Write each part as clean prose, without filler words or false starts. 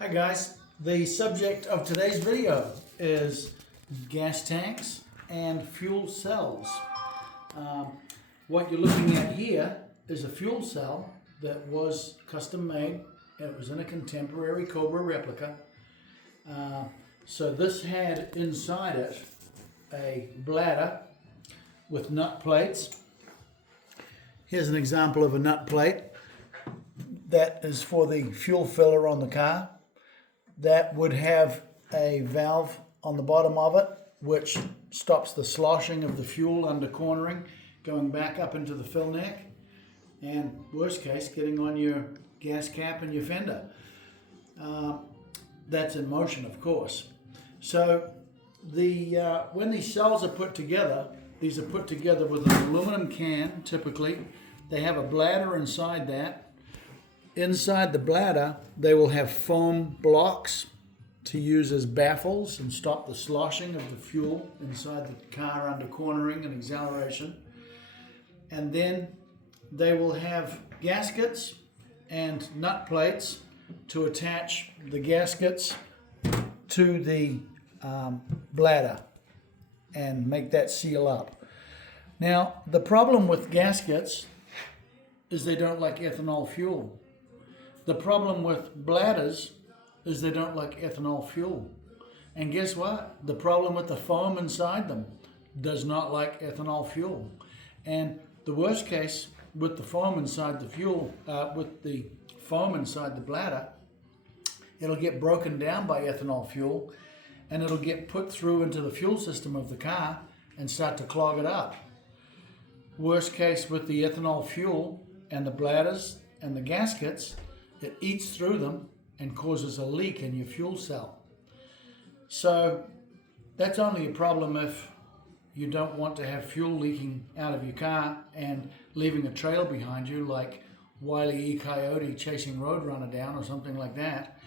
Hi guys, the subject of today's video is gas tanks and fuel cells. What you're looking at here is a fuel cell that was custom made. It was in a contemporary Cobra replica. So this had inside it a bladder with nut plates. Here's an example of a nut plate. That is for the fuel filler on the car. That would have a valve on the bottom of it, which stops the sloshing of the fuel under cornering, going back up into the fill neck, and worst case, getting on your gas cap and your fender. That's in motion, of course. So when these cells are put together, these are put together with an aluminum can, typically. They have a bladder inside that. Inside the bladder, they will have foam blocks to use as baffles and stop the sloshing of the fuel inside the car under cornering and acceleration. And then they will have gaskets and nut plates to attach the gaskets to the bladder and make that seal up. Now, the problem with gaskets is they don't like ethanol fuel. The problem with bladders is they don't like ethanol fuel. And guess what? The problem with the foam inside them does not like ethanol fuel. And the worst case with the foam inside the fuel, with the foam inside the bladder, it'll get broken down by ethanol fuel and it'll get put through into the fuel system of the car and start to clog it up. Worst case with the ethanol fuel and the bladders and the gaskets, it eats through them and causes a leak in your fuel cell. So that's only a problem if you don't want to have fuel leaking out of your car and leaving a trail behind you like Wile E. Coyote chasing Roadrunner down or something like that.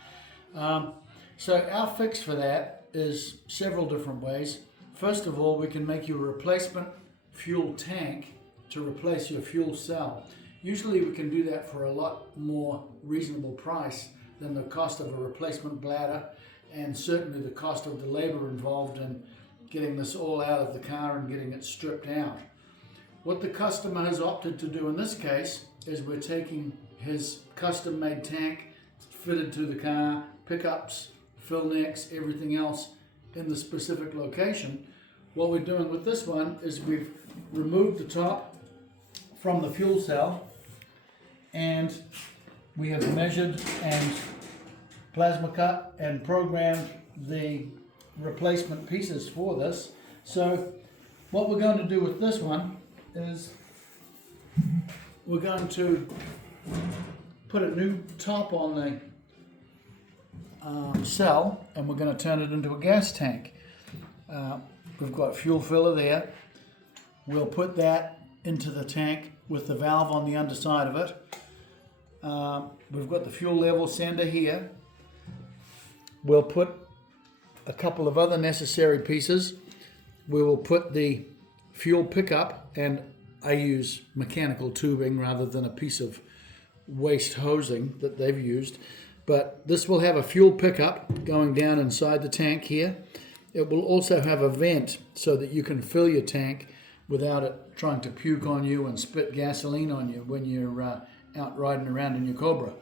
So our fix for that is several different ways. First of all, we can make you a replacement fuel tank to replace your fuel cell. Usually we can do that for a lot more reasonable price than the cost of a replacement bladder, and certainly the cost of the labor involved in getting this all out of the car and getting it stripped out. What the customer has opted to do in this case is we're taking his custom-made tank fitted to the car, pickups, fill necks, everything else in the specific location. What we're doing with this one is we've removed the top from the fuel cell, and we have measured and plasma cut and programmed the replacement pieces for this. So what we're going to do with this one is we're going to put a new top on the cell, and we're going to turn it into a gas tank. We've got fuel filler there. We'll put that into the tank with the valve on the underside of it. We've got the fuel level sender here. We'll put a couple of other necessary pieces. We will put the fuel pickup, and I use mechanical tubing rather than a piece of waste hosing that they've used. But this will have a fuel pickup going down inside the tank here. It will also have a vent so that you can fill your tank without it trying to puke on you and spit gasoline on you when you're out riding around in your Cobra.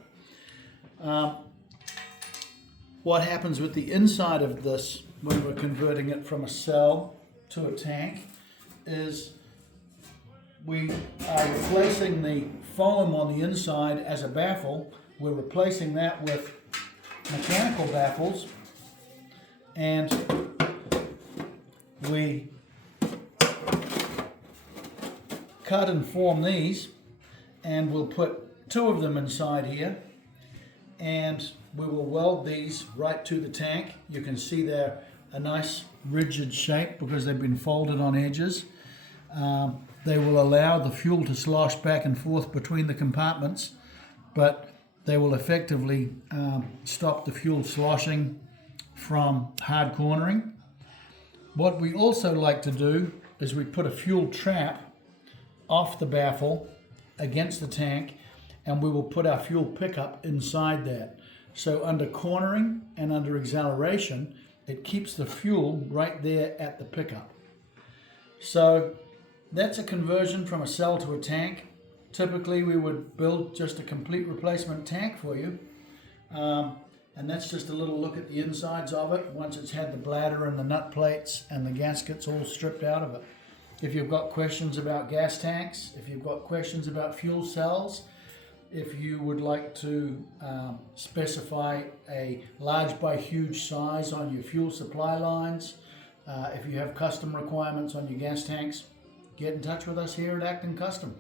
What happens with the inside of this when we're converting it from a cell to a tank is we are replacing the foam on the inside as a baffle. We're replacing that with mechanical baffles, and we cut and form these, and we'll put two of them inside here, and we will weld these right to the tank. You can see they're a nice rigid shape because they've been folded on edges. They will allow the fuel to slosh back and forth between the compartments, but they will effectively stop the fuel sloshing from hard cornering. What we also like to do is we put a fuel trap off the baffle against the tank, and we will put our fuel pickup inside that. So under cornering and under acceleration, it keeps the fuel right there at the pickup. So that's a conversion from a cell to a tank. Typically we would build just a complete replacement tank for you. And that's just a little look at the insides of it once it's had the bladder and the nut plates and the gaskets all stripped out of it. If you've got questions about gas tanks, if you've got questions about fuel cells, if you would like to specify a large by huge size on your fuel supply lines, if you have custom requirements on your gas tanks, get in touch with us here at Acton Custom.